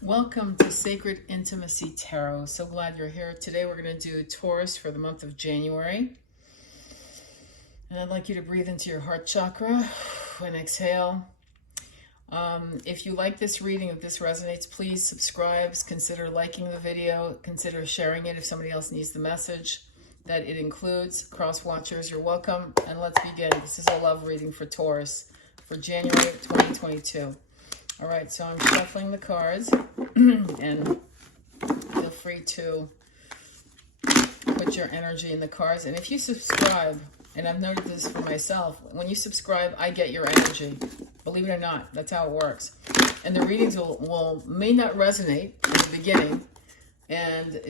Welcome to Sacred Intimacy Tarot. So glad you're here. Today we're going to do Taurus for the month of January. And I'd like you to breathe into your heart chakra and exhale. If you like this reading, if this resonates, please subscribe. Consider liking the video. Consider sharing it if somebody else needs the message that it includes. Cross watchers, you're welcome. And let's begin. This is a love reading for Taurus for January 2022. All right, so I'm shuffling the cards, and feel free to put your energy in the cards. And if you subscribe, and I've noted this for myself, when you subscribe, I get your energy. Believe it or not, that's how it works. And the readings may not resonate in the beginning, and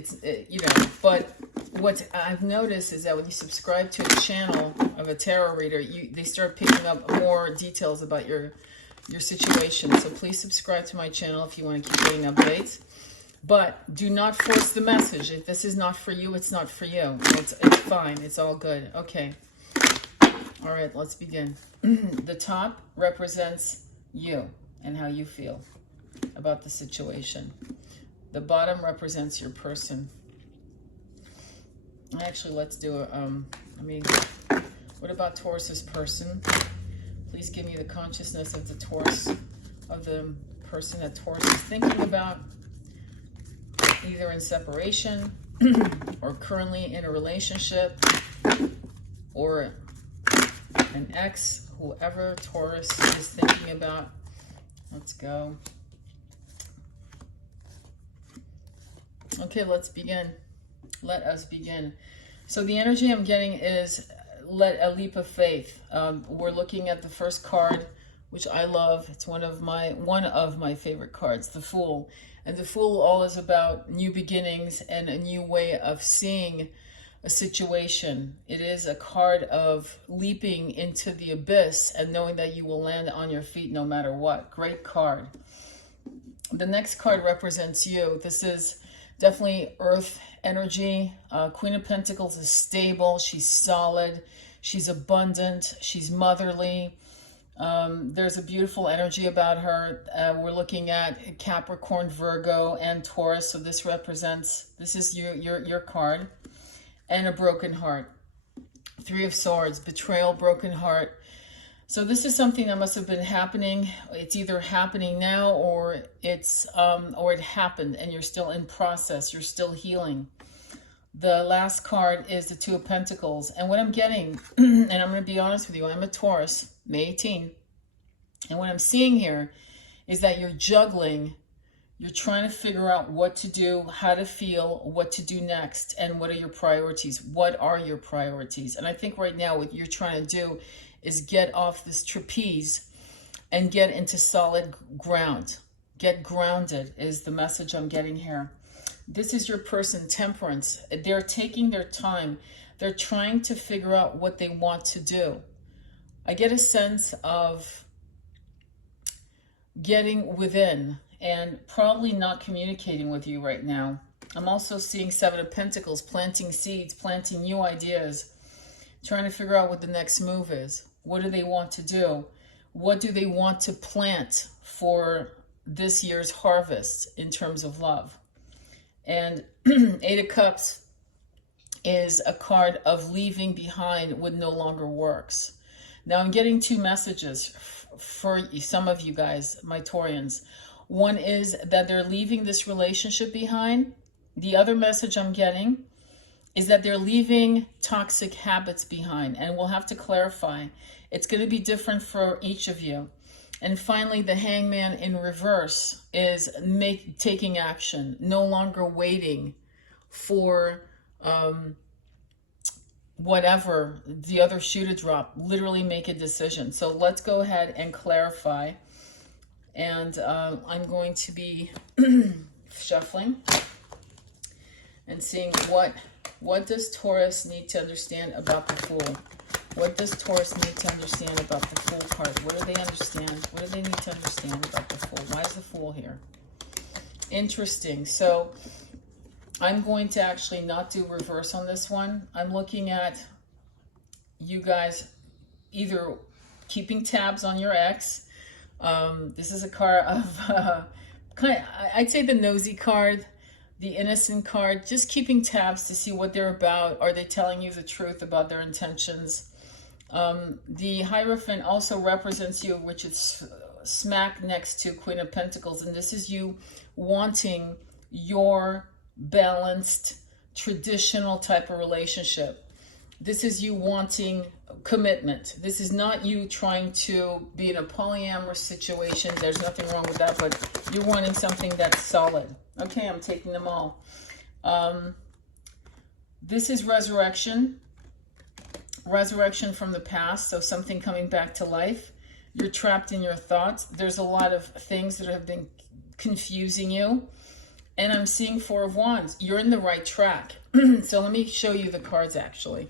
but what I've noticed is that when you subscribe to a channel of a tarot reader, they start picking up more details about your situation. So please subscribe to my channel if you want to keep getting updates. But do not force the message. If this is not for you, it's not for you. It's fine. It's all good. Okay. All right, let's begin. The top represents you and how you feel about the situation. The bottom represents your person. Actually, let's do what about Taurus's person? Please give me the consciousness of the Taurus, of the person that Taurus is thinking about, either in separation or currently in a relationship, or an ex, whoever Taurus is thinking about. Let's go. Okay, let's begin. Let us begin. So the energy I'm getting is a leap of faith. We're looking at the first card, which I love. It's one of my favorite cards, the Fool. And the Fool all is about new beginnings and a new way of seeing a situation. It is a card of leaping into the abyss and knowing that you will land on your feet no matter what. Great card. The next card represents you. This is definitely earth energy. Queen of Pentacles is stable. She's solid. She's abundant. She's motherly. There's a beautiful energy about her. We're looking at Capricorn, Virgo, and Taurus. So this is your card. And a broken heart. Three of Swords, betrayal, broken heart. So this is something that must have been happening. It's either happening now or it happened and you're still in process. You're still healing. The last card is the Two of Pentacles. And what I'm getting, and I'm going to be honest with you, I'm a Taurus, May 18. And what I'm seeing here is that you're juggling. You're trying to figure out what to do, how to feel, what to do next, and what are your priorities. What are your priorities? And I think right now what you're trying to do is get off this trapeze and get into solid ground. Get grounded is the message I'm getting here. This is your person, Temperance. They're taking their time. They're trying to figure out what they want to do. I get a sense of getting within and probably not communicating with you right now. I'm also seeing Seven of Pentacles, planting seeds, planting new ideas, trying to figure out what the next move is. What do they want to do? What do they want to plant for this year's harvest in terms of love? And Eight of Cups is a card of leaving behind what no longer works. Now I'm getting two messages for some of you guys, my Taurians. One is that they're leaving this relationship behind. The other message I'm getting is that they're leaving toxic habits behind, and we'll have to clarify. It's going to be different for each of you. And finally, the Hangman in reverse is taking action, no longer waiting for whatever the other shoe to drop. Literally make a decision. So let's go ahead and clarify. And I'm going to be shuffling and seeing what does Taurus need to understand about the Fool? What does Taurus need to understand about the Fool card? What do they understand? What do they need to understand about the Fool? Why is the Fool here? Interesting. So I'm going to actually not do reverse on this one. I'm looking at you guys either keeping tabs on your ex. This is a card of I'd say the nosy card, the innocent card, just keeping tabs to see what they're about. Are they telling you the truth about their intentions? The Hierophant also represents you, which is smack next to Queen of Pentacles. And this is you wanting your balanced, traditional type of relationship. This is you wanting commitment. This is not you trying to be in a polyamorous situation. There's nothing wrong with that, but you're wanting something that's solid. Okay, I'm taking them all. This is resurrection. Resurrection from the past, so something coming back to life. You're trapped in your thoughts. There's a lot of things that have been confusing you. And I'm seeing Four of Wands. You're in the right track. So let me show you the cards, actually.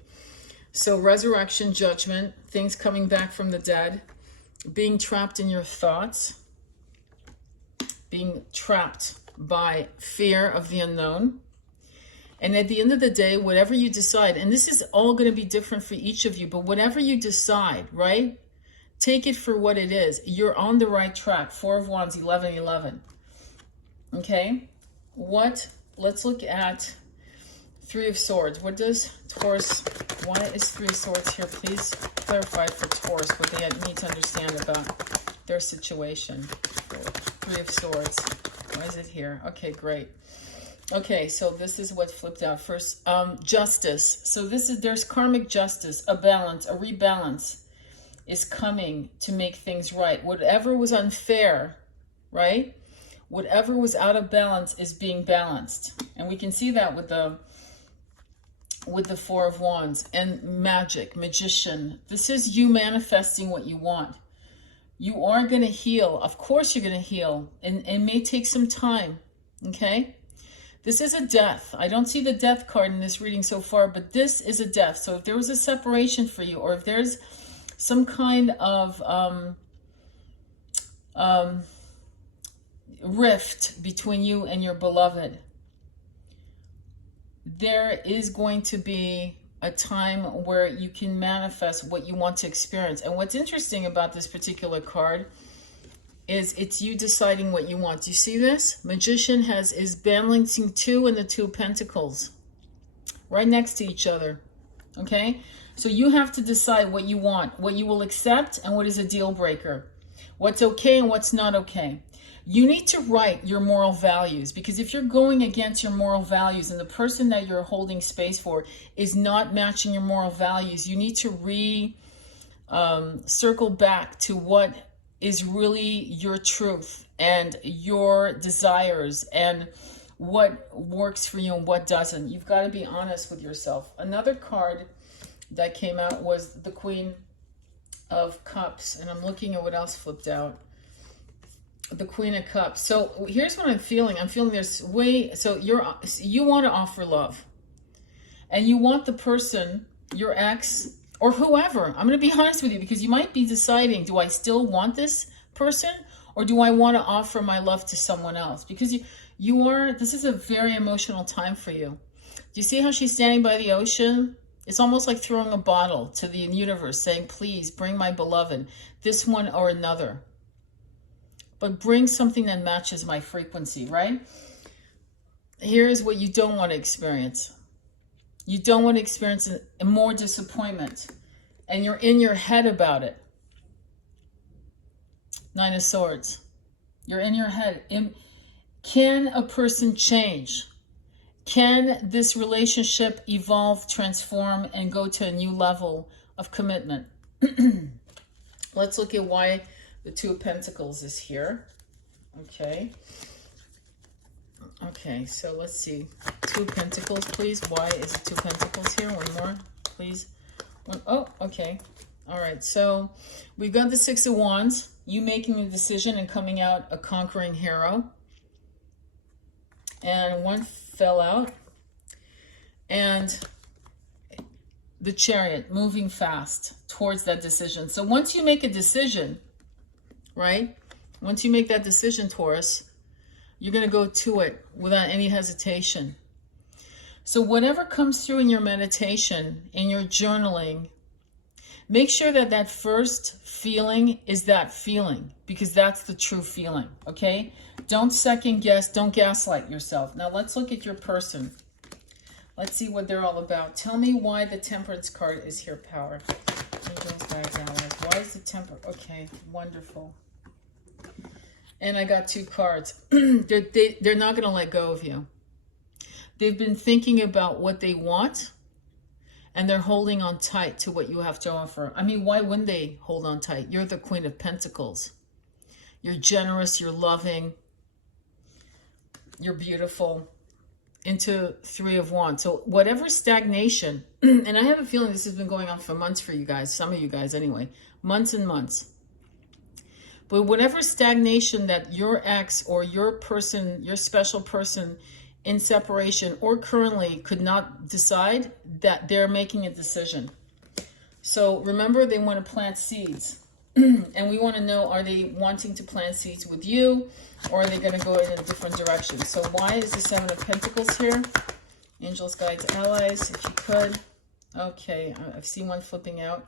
So resurrection, judgment, things coming back from the dead, being trapped in your thoughts, being trapped by fear of the unknown. And at the end of the day, whatever you decide, and this is all going to be different for each of you, but whatever you decide, right? Take it for what it is. You're on the right track. Four of Wands, 11-11. Okay? Let's look at Three of Swords. What does Taurus, why is Three of Swords here? Please clarify for Taurus what they need to understand about their situation. Three of Swords. Why is it here? Okay, great. Okay, so this is what flipped out first. Justice. So there's karmic justice, a balance, a rebalance is coming to make things right. Whatever was unfair, right? Whatever was out of balance is being balanced. And we can see that with the Four of Wands. And magic, magician. This is you manifesting what you want. You are going to heal. Of course you're going to heal. And it may take some time. Okay? This is a death. I don't see the death card in this reading so far, but this is a death. So if there was a separation for you, or if there's some kind of rift between you and your beloved, there is going to be a time where you can manifest what you want to experience. And what's interesting about this particular card is it's you deciding what you want. Do you see this? Magician is balancing two and the Two of Pentacles right next to each other. Okay? So you have to decide what you want, what you will accept, and what is a deal breaker. What's okay and what's not okay. You need to write your moral values, because if you're going against your moral values and the person that you're holding space for is not matching your moral values, you need to circle back to what is really your truth and your desires and what works for you and what doesn't. You've got to be honest with yourself. Another card that came out was the Queen of Cups, and I'm looking at what else flipped out. The Queen of Cups. So here's what I'm feeling. I'm feeling there's you want to offer love, and you want the person, your ex or whoever. I'm going to be honest with you, because you might be deciding, do I still want this person, or do I want to offer my love to someone else? Because this is a very emotional time for you. Do you see how she's standing by the ocean? It's almost like throwing a bottle to the universe, saying, please bring my beloved, this one or another. But bring something that matches my frequency, right? Here's what you don't want to experience. You don't want to experience more disappointment. And you're in your head about it. Nine of Swords. You're in your head. Can a person change? Can this relationship evolve, transform, and go to a new level of commitment? Let's look at why the Two of Pentacles is here. Okay. Okay, so let's see. Two of Pentacles, please. Why is it Two of Pentacles here? One more, please. Oh, okay. All right, so we've got the Six of Wands. You making a decision and coming out a conquering hero. And one fell out. And the Chariot, moving fast towards that decision. So once you make a decision, right? Once you make that decision, Taurus, you're going to go to it without any hesitation. So whatever comes through in your meditation, in your journaling, make sure that that first feeling is that feeling, because that's the true feeling, okay? Don't second guess. Don't gaslight yourself. Now let's look at your person. Let's see what they're all about. Tell me why the Temperance card is here, power. Angels, guides, allies. Why is the Temperance? Okay, wonderful. And I got 2 cards. They're not going to let go of you. They've been thinking about what they want, and they're holding on tight to what you have to offer. I mean, why wouldn't they hold on tight? You're the Queen of Pentacles. You're generous, you're loving, you're beautiful. Into 3 of Wands. So whatever stagnation, and I have a feeling this has been going on for months for you guys, some of you guys anyway, months and months. But whatever stagnation that your ex or your person, your special person in separation or currently could not decide, that they're making a decision. So remember, they want to plant seeds. And we want to know, are they wanting to plant seeds with you, or are they going to go in a different direction? So why is the 7 of Pentacles here? Angels, guides, allies, if you could. Okay, I've seen one flipping out.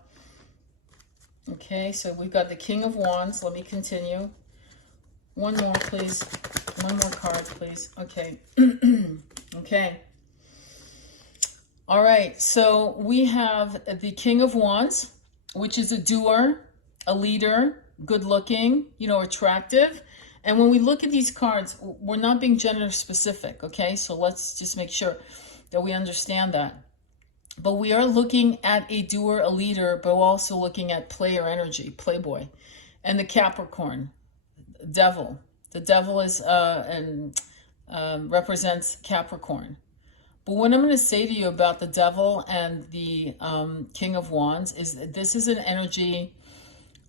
Okay, so we've got the King of Wands. Let me continue. One more, please. One more card, please. Okay. Okay. All right, so we have the King of Wands, which is a doer, a leader, good looking, you know, attractive. And when we look at these cards, we're not being gender specific, okay? So let's just make sure that we understand that. But we are looking at a doer, a leader, but also looking at player energy, playboy. And the Capricorn, devil. The devil is represents Capricorn. But what I'm going to say to you about the devil and the King of Wands is that this is an energy.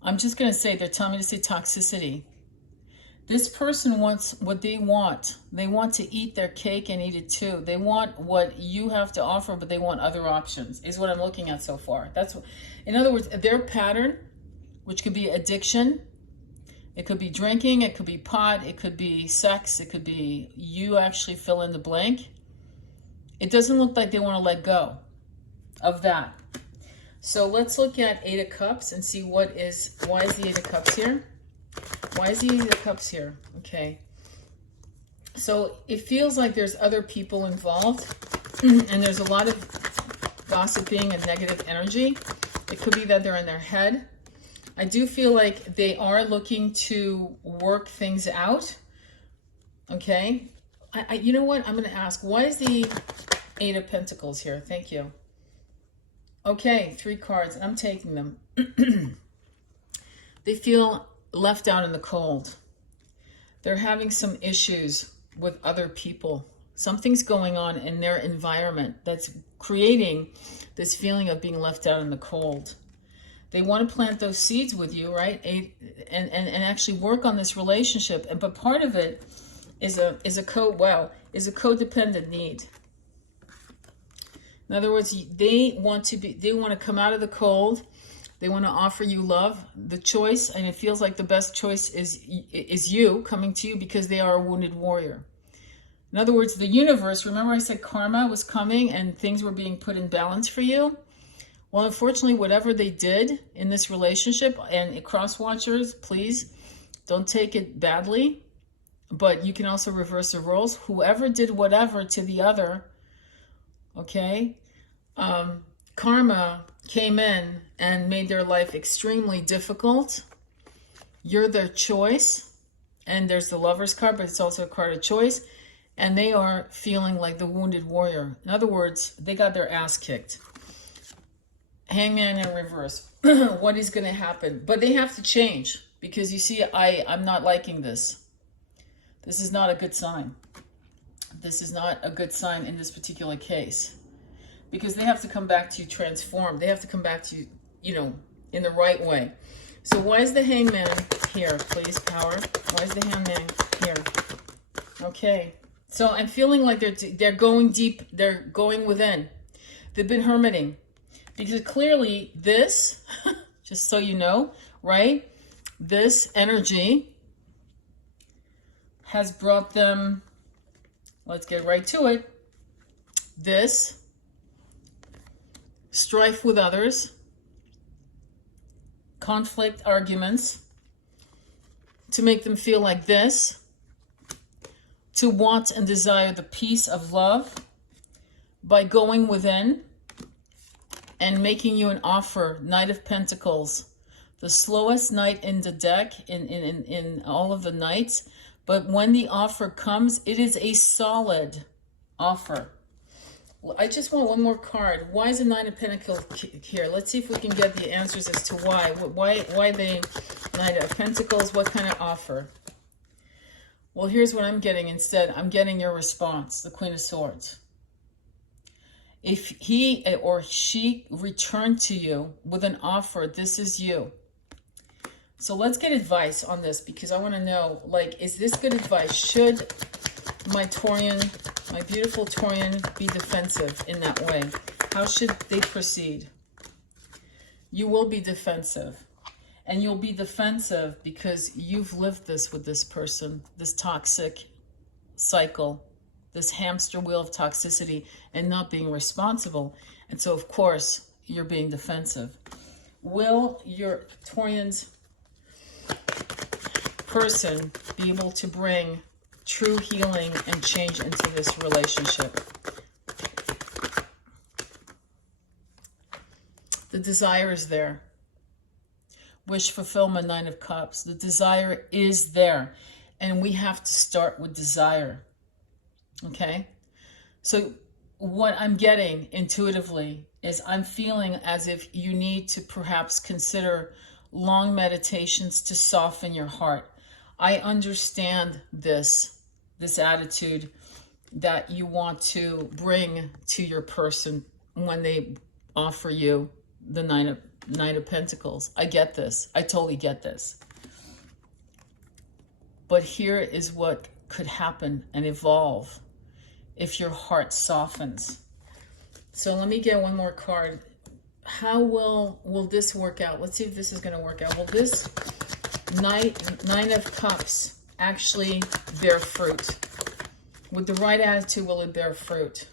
I'm just going to say, they're telling me to say toxicity. This person wants what they want. They want to eat their cake and eat it too. They want what you have to offer, but they want other options, is what I'm looking at so far. That's what, in other words, their pattern, which could be addiction. It could be drinking. It could be pot. It could be sex. It could be, you actually fill in the blank. It doesn't look like they want to let go of that. So let's look at 8 of Cups and see why is the 8 of Cups here? Why is the 8 of Cups here? Okay. So it feels like there's other people involved and there's a lot of gossiping and negative energy. It could be that they're in their head. I do feel like they are looking to work things out. Okay. You know what? I'm going to ask, why is the 8 of Pentacles here? Thank you. Okay, 3 cards. I'm taking them. They feel left out in the cold. They're having some issues with other people. Something's going on in their environment that's creating this feeling of being left out in the cold. They want to plant those seeds with you, right? And actually work on this relationship. But part of it is a codependent need. In other words, they want to come out of the cold. They want to offer you love, the choice, and it feels like the best choice is you, coming to you, because they are a wounded warrior. In other words, the universe, remember I said karma was coming and things were being put in balance for you? Well, unfortunately, whatever they did in this relationship, and cross watchers, please don't take it badly, but you can also reverse the roles. Whoever did whatever to the other, okay, karma came in and made their life extremely difficult. You're their choice, and there's the Lover's card, but it's also a card of choice, and they are feeling like the wounded warrior. In other words, they got their ass kicked. Hangman in reverse. What is going to happen? But they have to change, because you see, I'm not liking this. This is not a good sign. This is not a good sign in this particular case, because they have to come back to you transformed. They have to come back to you, you know, in the right way. So why is the Hangman here, please, power? Why is the Hangman here? Okay. So I'm feeling like they're going deep. They're going within. They've been hermiting. Because clearly this, just so you know, right? This energy has brought them, let's get right to it, this strife with others, conflict, arguments, to make them feel like this, to want and desire the peace of love by going within and making you an offer. Knight of Pentacles, the slowest knight in the deck, in all of the knights. But when the offer comes, it is a solid offer. Well, I just want one more card. Why is the Nine of Pentacles here? Let's see if we can get the answers as to why. Why the Nine of Pentacles? What kind of offer? Well, here's what I'm getting instead. I'm getting your response, the Queen of Swords. If he or she returned to you with an offer, this is you. So let's get advice on this, because I want to know, like, is this good advice? Should my Taurian, my beautiful Taurian, be defensive in that way? How should they proceed? You will be defensive. And you'll be defensive because you've lived this with this person, this toxic cycle, this hamster wheel of toxicity and not being responsible. And so, of course, you're being defensive. Will your Taurian's person be able to bring true healing and change into this relationship? The desire is there. Wish fulfillment, Nine of Cups. The desire is there. And we have to start with desire. Okay? So what I'm getting intuitively is I'm feeling as if you need to perhaps consider long meditations to soften your heart. I understand this attitude that you want to bring to your person when they offer you the Nine of Pentacles. I get this. I totally get this. But here is what could happen and evolve if your heart softens. So let me get one more card. How will this work out? Let's see if this is going to work out. Will this Nine of Cups actually bear fruit? With the right attitude, will it bear fruit?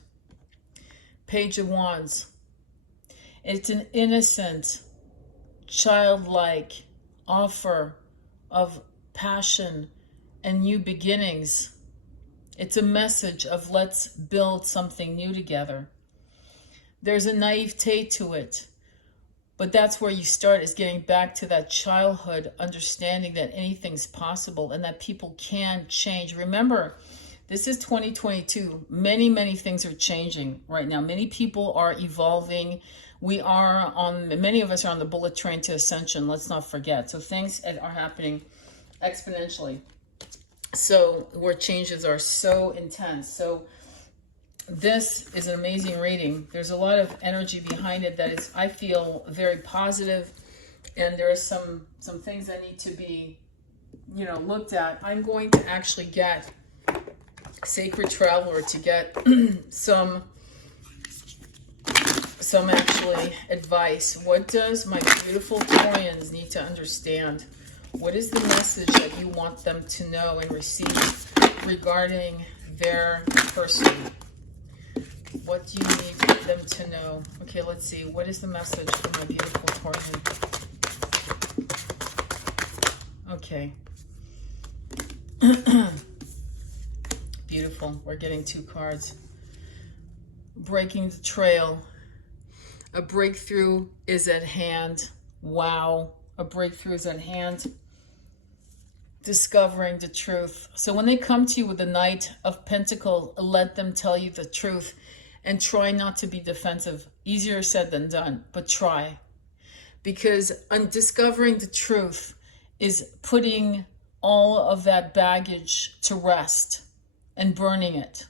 Page of Wands. It's an innocent, childlike offer of passion and new beginnings. It's a message of let's build something new together. There's a naivete to it, but that's where you start, is getting back to that childhood, understanding that anything's possible and that people can change. Remember, this is 2022. Many, many things are changing right now. Many people are evolving. Many of us are on the bullet train to ascension. Let's not forget. So things are happening exponentially. So where changes are so intense. So this is an amazing reading. There's a lot of energy behind it that is, I feel, very positive. And there are some things that need to be, looked at. I'm going to actually get Sacred Traveler to get some actually advice. What does my beautiful Taurians need to understand? What is the message that you want them to know and receive regarding their person? What do you need them to know? Okay, let's see. What is the message for my beautiful Taurian? Okay. Beautiful. We're getting two cards. Breaking the trail. A breakthrough is at hand. Wow. A breakthrough is at hand. Discovering the truth. So when they come to you with the Knight of Pentacles, let them tell you the truth and try not to be defensive. Easier said than done, but try. Because discovering the truth is putting all of that baggage to rest and burning it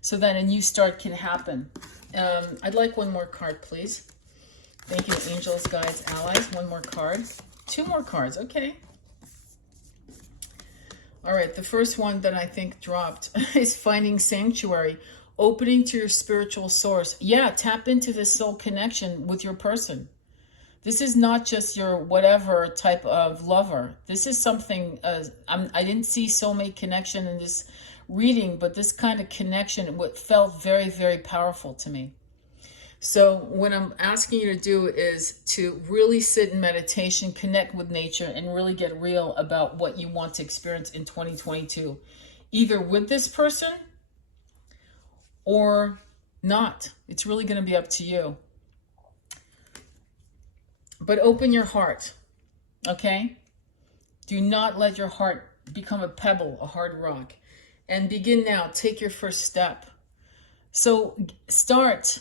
so that a new start can happen. I'd like one more card, please. Thank you, angels, guides, allies. One more card. Two more cards. Okay. All right. The first one that I think dropped is finding sanctuary, opening to your spiritual source. Yeah, tap into this soul connection with your person. This is not just your whatever type of lover. This is something, I didn't see soulmate connection in this reading, but this kind of connection felt very, very powerful to me. So what I'm asking you to do is to really sit in meditation, connect with nature, and really get real about what you want to experience in 2022. either with this person or not. It's really going to be up to you. But open your heart, okay? Do not let your heart become a pebble, a hard rock. And begin now. Take your first step. So start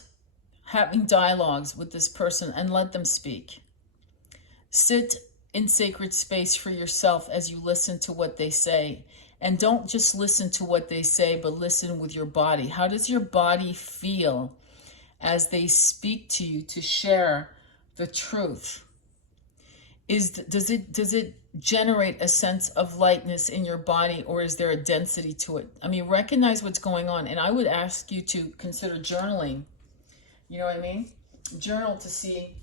having dialogues with this person and let them speak. Sit in sacred space for yourself as you listen to what they say. And don't just listen to what they say, but listen with your body. How does your body feel as they speak to you to share the truth? Does it generate a sense of lightness in your body, or is there a density to it? I mean, recognize what's going on. And I would ask you to consider journaling. You know what I mean? Journal to see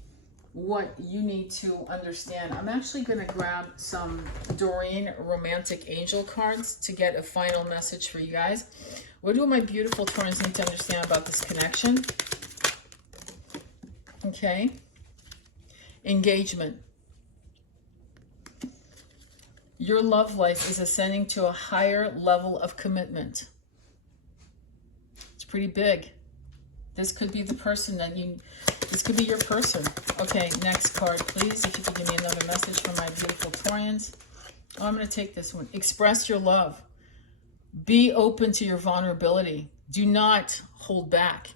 what you need to understand. I'm actually going to grab some Doreen Romantic Angel cards to get a final message for you guys. What do my beautiful Taurans need to understand about this connection? Okay. Engagement. Your love life is ascending to a higher level of commitment. It's pretty big. This could be the person that this could be your person. Okay, next card, please. If you could give me another message for my beautiful Taurians. Oh, I'm going to take this one. Express your love. Be open to your vulnerability. Do not hold back.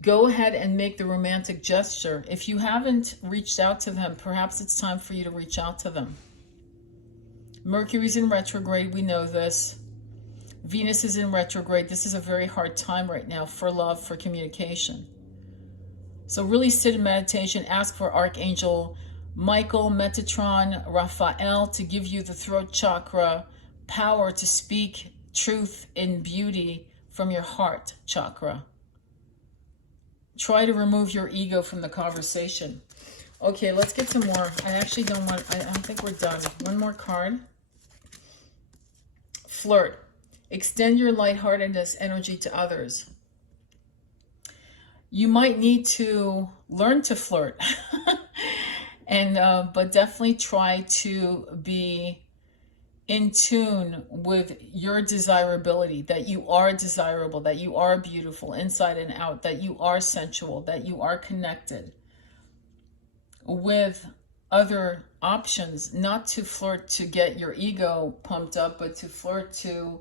Go ahead and make the romantic gesture. If you haven't reached out to them, perhaps it's time for you to reach out to them. Mercury's in retrograde, we know this. Venus is in retrograde. This is a very hard time right now for love, for communication. So really sit in meditation. Ask for Archangel Michael, Metatron, Raphael to give you the throat chakra power to speak truth in beauty from your heart chakra. Try to remove your ego from the conversation. Okay, let's get some more. I don't think we're done. One more card. Flirt. Extend your lightheartedness energy to others. You might need to learn to flirt. But definitely try to be in tune with your desirability, that you are desirable, that you are beautiful inside and out, that you are sensual, that you are connected with other options, not to flirt to get your ego pumped up, but to flirt to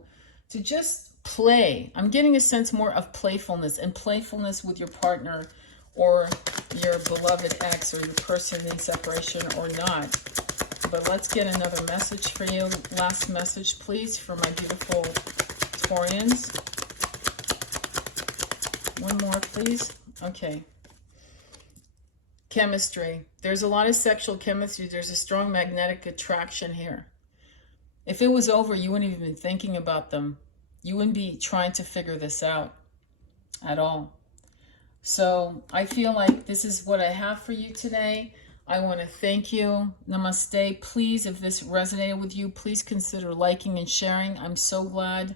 just play. I'm getting a sense more of playfulness, and playfulness with your partner or your beloved ex or your person in separation or not. But let's get another message for you. Last message, please, for my beautiful Taurians. One more, please. Okay. Chemistry. There's a lot of sexual chemistry. There's a strong magnetic attraction here. If it was over, you wouldn't even be thinking about them. You wouldn't be trying to figure this out at all. So I feel like this is what I have for you today. I want to thank you. Namaste. Please, if this resonated with you, please consider liking and sharing. I'm so glad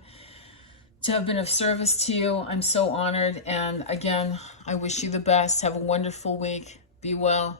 to have been of service to you. I'm so honored. And again, I wish you the best. Have a wonderful week. Be well.